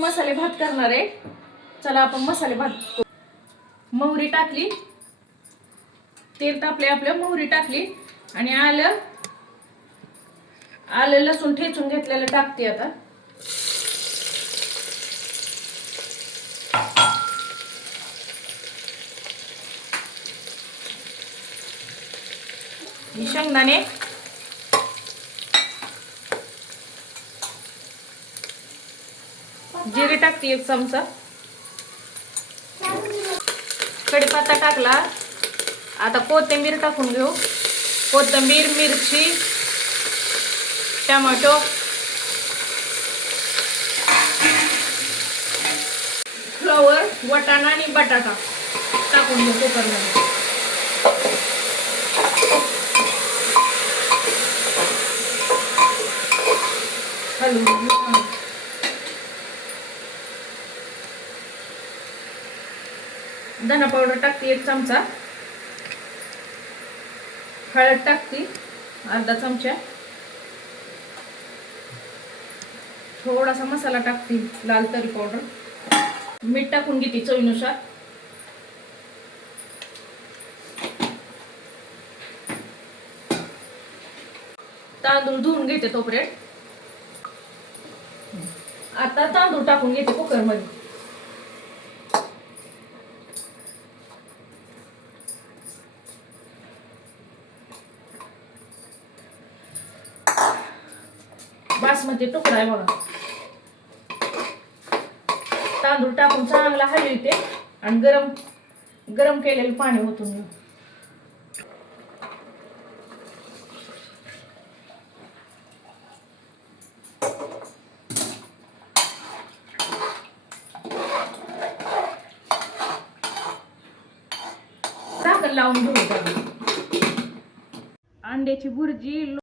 मसाले भात करणार आहे. चला आपण मसाले भात करू. मोहरी टाकली, तेल तापले आपलं, मोहरी टाकली आणि आलं लसूण ठेचून घेतलेलं टाकते आता. शेंगदाणे, जिरे टाकते 1 चमचा, कढीपत्ता टाकला. आता कोथिंबीर टाकून घेऊ. कोथिंबीर, मिरची, टोमॅटो, फ्लॉवर, वाटाणा आणि बटाटा टाकून घेऊ कुकरमध्ये. धना पावडर टाकते 1 चमचा, हळद टाकते अर्धा चमचा, थोडासा मसाला टाकते लाल तरी पावडर, मीठ टाकून घेते चवीनुसार. तांदूळ धुवून घेते तोपर्यंत. आता तांदूळ टाकून घेते कुकर मध्ये. बासमती तुकडा आहे बघा. तांदूळ टाकून चांगला हलवते आणि गरम केलेलं पाणी ओतून घेऊ. झाकण लावून घेऊ. अंड्याची भुर्जी